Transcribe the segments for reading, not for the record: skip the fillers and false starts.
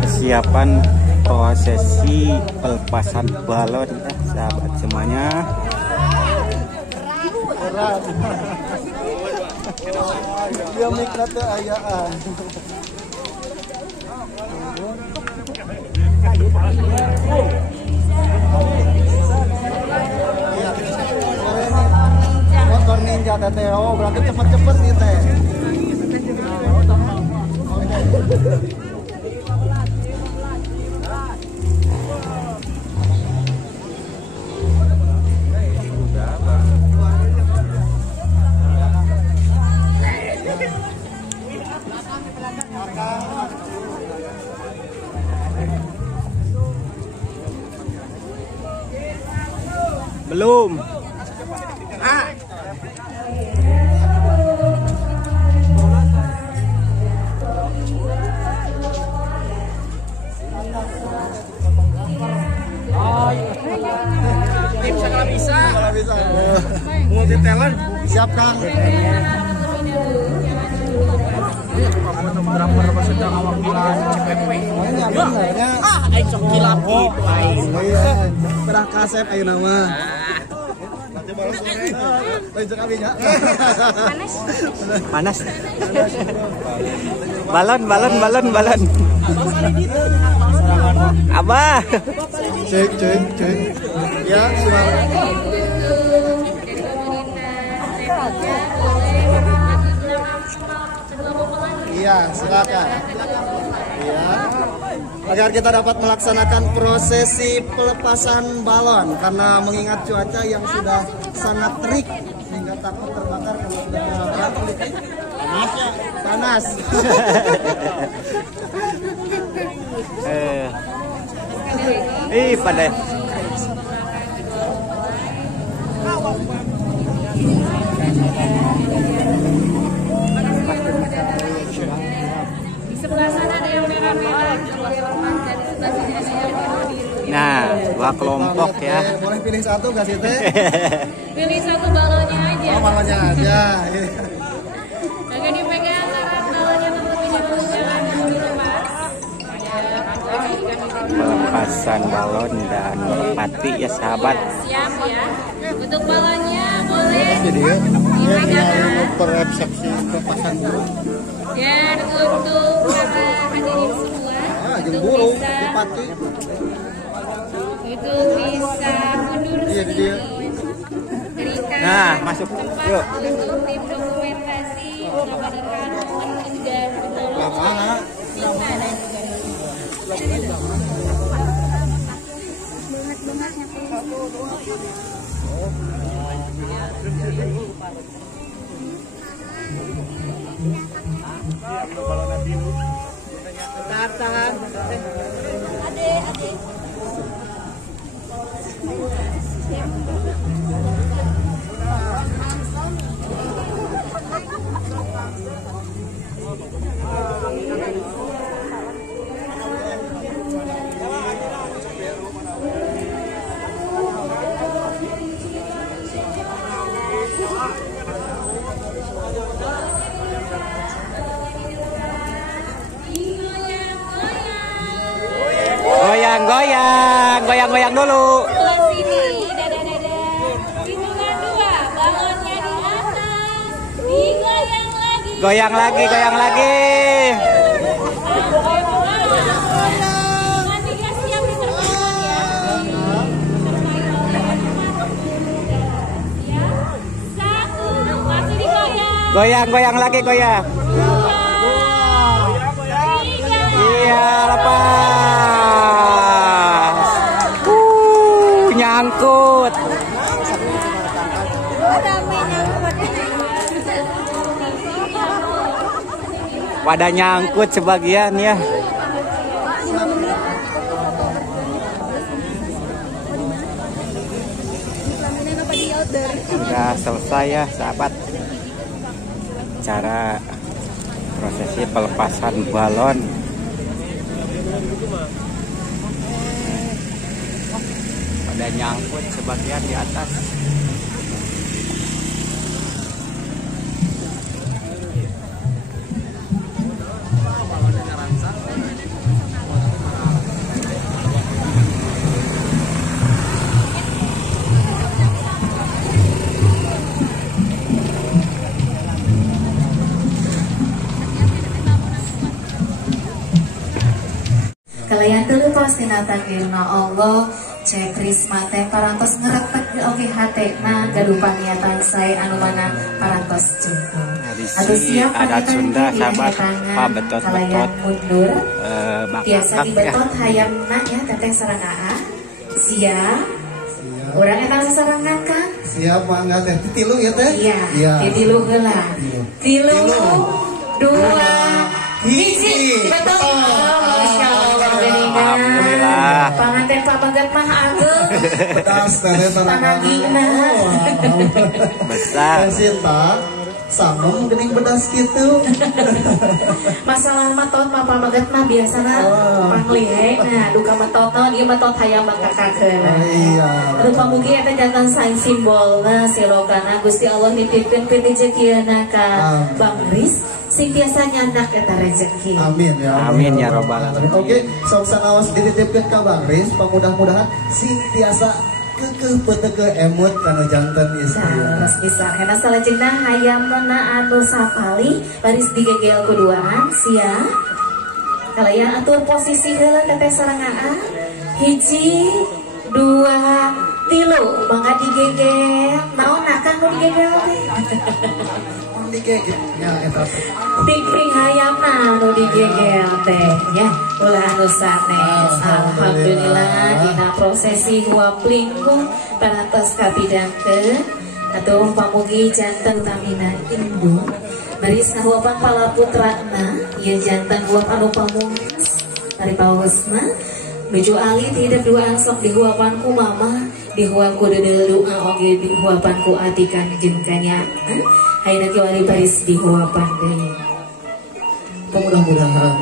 persiapan prosesi pelepasan balon ya sahabat semuanya. Dia mikrat ayaan. Motor ninja teh, oh berarti cepet-cepet nih teh. Belum. Bisa. Multi talent. Siap Kang. Perah kasep ayo nama. Panas. Balon. Abah. Cek. Ya, suara. Iya, silakan. Iya. Agar kita dapat melaksanakan prosesi pelepasan balon karena mengingat cuaca yang sudah sangat terik sehingga takut terbakar kalau sudah panas ya. Panas. Pada di sebelah sana ada yang merah-merah, dan di sebelah sini ada yang biru. nah, dua kelompok ya. Boleh pilih satu gak sih teh? Pilih satu balonnya aja. Oh, balonnya aja. Agak dipegang balonnya terlebih dahulu, jangan dilepas. Pelepasan balon dan merpati ya sahabat. Siap ya. Untuk balonnya boleh Jadi ya, dipegang. persepsi pelepasan dulu. Dan untuk para hadirin semua, Jemburu, bupati. itu bisa mundur Iya, dia. berikan Nah, masuk. tempat Yuk. untuk tim dokumentasi mendapatkan momen dan Mana? tahan. Ade. Goyang dulu. Sebelah sini, dada. Hitungan 2, balonnya di atas, digoyang lagi. Goyang lagi. Dengan 3 siap diterbangkan ya. Siap. 1, masih digoyang. Goyang lagi. 2, 3. Iya, lepas. Nyangkut. Pada nyangkut sebagian ya. Sudah selesai ya sahabat. Cara prosesi pelepasan balon. Pada nyangkut sebagian di atas. sapertos tina takdirna Allah cek risma teh parantos ngeretek oge hatena gaduh paniatan saya anu mana parantos jengkol. Atau siap adat Sunda sabar tangan betot kalayan mundur biasa bakak dibetot hayamna ya teteh sareng aa siap urang eta sasarengan kan Siap mangga teh tilu ya teh? iya titilu heula tilu dua hiji betul Masya Allah Alhamdulillah. panganten pabagat mah ageng Pedas teh panagina besar. Sinta sambung gening bedas gitu. masalah matot mah pabagat mah biasana panglihe nah duka matot naon ieu matot hayam bakakakeun Iya. rupa mugi eta jantan saing simbolna silogana Gusti Allah nitipkeun peuh rezekieuna ka Bang Riz sing biasa nyandak eta rezeki. Amin ya. Amin ya robbal alamin. Oke, sok sanaos dititipkeun ka Bang Riz, mudah-mudahan sing tiasa keukeuh peteukeun emut kana janten istri. Terus bisa karena salajengna hayamna anu sapali baris digegel kuduaan sia. Kalian atur posisi heula teteh sarangaan. Hiji, dua, tilu, mangga digegel. Naon akan nu digegel teh? Digegenya eta. Pipring hayamna anu digegel teh ya. Ulah anu sanes. Alhamdulillah dina prosesi huap lingkung parantos kapidangkeun atuh pamugi janten utamina indung baris ngahuapan pala putrana ieu janten huap anu pamungkas ari pausna nuju ali tidak dua sok dihuapan ku mama dihuap ku deudeu doa oge dihuapan ku ati kanjeun kanya hayeuna kiwari baris dihuapan deui. Mudah-mudahan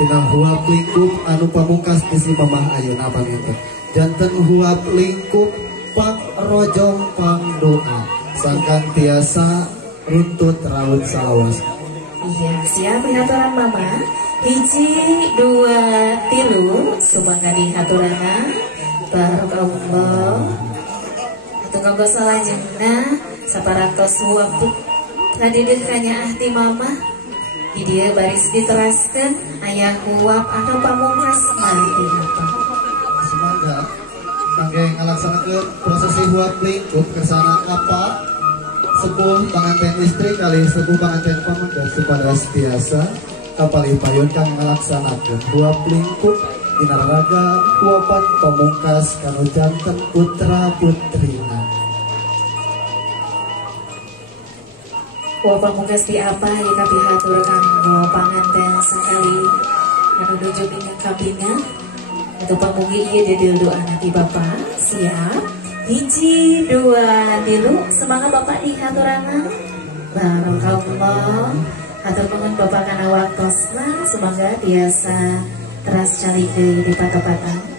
tina huap lingkup anu pamungkas bisi mamah ayeuna pamingka. Janten huap lingkup pang rojong pang doa sangkan tiasa runtut raut salawas. Iya siap haturan mama. Hiji dua tilu sumangga di haturana barakallah. Atuh kanggo salajengna saparantos huap ngadideuk kanya ahti mama. Di dia baris diteraskeun aya huap atau pamungkas nanti apa. Semoga kangge ngalaksanakeun prosesi huap lingkup kersana apa sepuh panganten istri kali sepuh panganten pamungkas supados biasa kapalipayun kang ngalaksanakeun huap lingkup dina raga huapan pamungkas kanu janten putra putrina. Huap pamungkas di apa ya tapi hatur kanggo panganten sakali anu nuju dina kabina. Atau pamugi ieu deudeu doa nanti Bapak siap. Hiji dua tilu semangat Bapak di haturana barakallah. Hatur nuhun Bapak kana waktosna semoga biasa teras cari di patopatan.